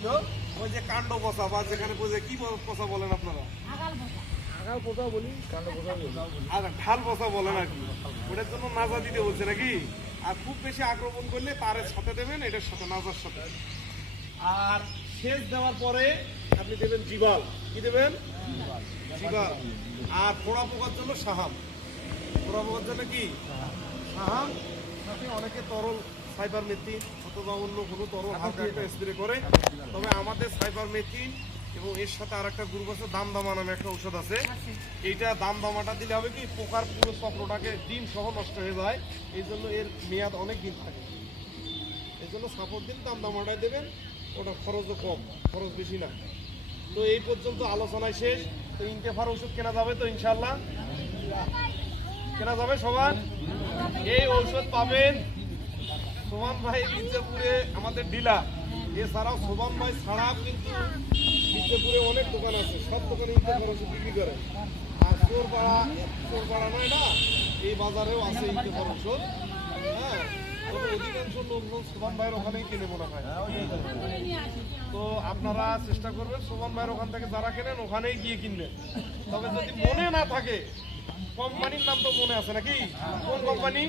ছিল ওই যে কাণ্ড পচা বা যেখানে পচে কি পচা বলেন আপনারা? আগাল বলি কাণ্ড পোতা বলি। আর ঢাল পচা বলেন আর কি। ওটার জন্য নাজা দিতে বলছে নাকি? আর খুব বেশি আক্রমণ করলে তারের সাথে দেবেন এটার সাথে নাজার সাথে। আর সেচ দেওয়ার পরে আপনি দেবেন জিবাল। কি দেবেন? জিবাল। আর পোড়া পোকার জন্য সাহাম পোড়া পোকার জন্য কি? সাহাম সাথে অনেকে তরল সাইবার মেথিন অথবা অন্য কোনো তরল হালকা একটা স্প্রে করে। তবে আমাদের সাইবার মেথিন এবং এর সাথে আর একটা গ্রুপ আছে দাম দামা নামে একটা ঔষধ আছে। এইটা দাম দামাটা দিলে হবে কি পোকার পুরো চক্রটাকে ডিম সহ নষ্ট হয়ে যায়। এই জন্য এর মেয়াদ অনেক দিন থাকে। এই জন্য সাপোর্ট দিন দাম দামাটাই দেবেন। ওটা খরচও কম খরচ বেশি না। তো এই পর্যন্ত আলোচনায় শেষ। তো ইনতেফার ওষুধ কেনা যাবে তো ইনশাল্লাহ কেনা যাবে সবার? এই ঔষধ পাবেন সোমান ভাই মির্জাপুরে আমাদের ডিলার। এছাড়াও সোমান ভাই ছাড়াও কিন্তু মির্জাপুরে অনেক দোকান আছে। সব দোকানে ইনতেফার ওষুধ বিক্রি করে। আর চোরপাড়া চোরপাড়া নয় না? এই বাজারেও আছে ইনতেফার ওষুধ হ্যাঁ? অধিকাংশ লোকজন সোমান ভাইয়ের ওখানেই কিনে মনে হয়। তো আপনারা চেষ্টা করবেন সোমান ভাইয়ের ওখান থেকে যারা কেনেন ওখানেই গিয়ে কিনবেন। তবে যদি মনে না থাকে, কোম্পানির নাম তো মনে আছে নাকি? কোন কোম্পানি?